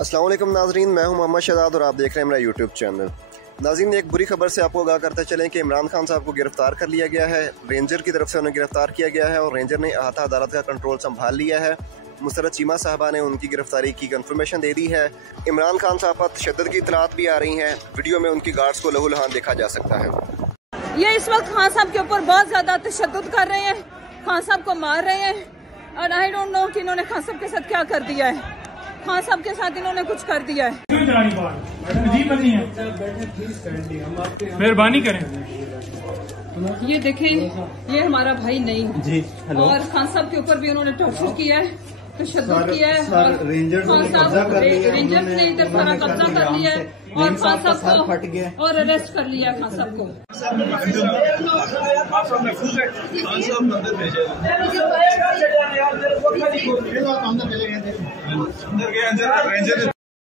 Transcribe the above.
अस्सलाम वालेकुम नाजरीन, मैं हूं मोहम्मद शहजाद और आप देख रहे हैं मेरा यूट्यूब चैनल। नाजरीन, एक बुरी खबर से आपको आगाह करते चलें कि इमरान खान साहब को गिरफ्तार कर लिया गया है। रेंजर की तरफ से उन्हें गिरफ्तार किया गया है और रेंजर ने अहाता अदालत का कंट्रोल संभाल लिया है। मुसर्रत चीमा साहबा ने उनकी गिरफ्तारी की कंफर्मेशन दे दी है। इमरान खान साहब पर तशद्दुद की इतलात भी आ रही हैं। वीडियो में उनकी गार्ड्स को लहूलुहान देखा जा सकता है। ये इस वक्त खान साहब के ऊपर बहुत ज्यादा तशद्दुद कर रहे हैं, खान साहब को मार रहे हैं और आई डोंट नो कि इन्होंने खान साहब के साथ क्या कर दिया है। खान साहब के साथ इन्होंने कुछ कर दिया है। मेहरबानी करें। ये देखें, ये हमारा भाई नहीं जी। और खान साहब के ऊपर भी उन्होंने टॉर्चर किया है, तशद्दुद किया है। और रेंजर ने इधर सारा कब्जा कर लिया है और खान साहब को और अरेस्ट कर लिया खान साहब को। अंदर गए